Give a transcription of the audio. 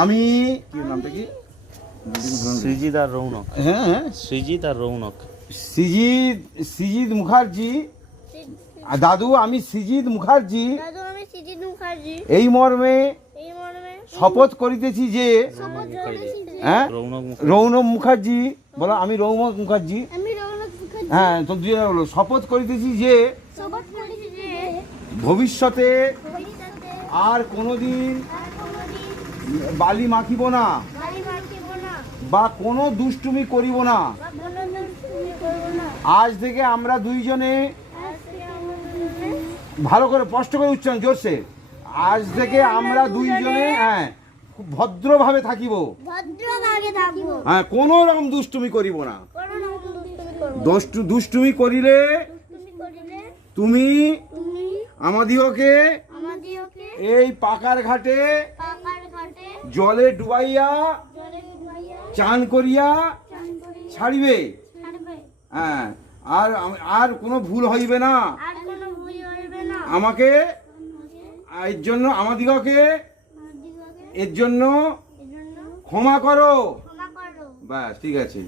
আমি কি নামটা কি? সৃজিত আর রৌনক। হ্যাঁ হ্যাঁ, সৃজিত আর রৌনক। সৃজিত মুখার্জি। দাদু আমি সৃজিত মুখার্জি এই মর্মে শপথ করিতেছি যে, হ্যাঁ রৌনক মুখার্জি বলো, আমি রৌনক মুখার্জি, হ্যাঁ তো দুজনে বলো, শপথ করিতেছি যে ভবিষ্যতে আর কোনোদিন বালি মাখিব না বা কোনো দুষ্টুমি করিব না। আজ থেকে আমরা দুইজনে, ভালো করে স্পষ্ট করে উচ্চারণ জোরসে, আজ থেকে আমরা দুইজনে হ্যাঁ খুব ভদ্রভাবে থাকিব, হ্যাঁ কোনো রকম দুষ্টুমি করিব না। দুষ্টুমি করিলে তুমি আমাদিগকে এই পাকার ঘাটে জলে ডুবাইয়া চান করিয়া ছাড়িবে, হ্যাঁ আর আর কোনো ভুল হইবে না। আমাকে এর জন্য আমাদিগকে এর জন্য ক্ষমা করো। ব্যাস ঠিক আছে।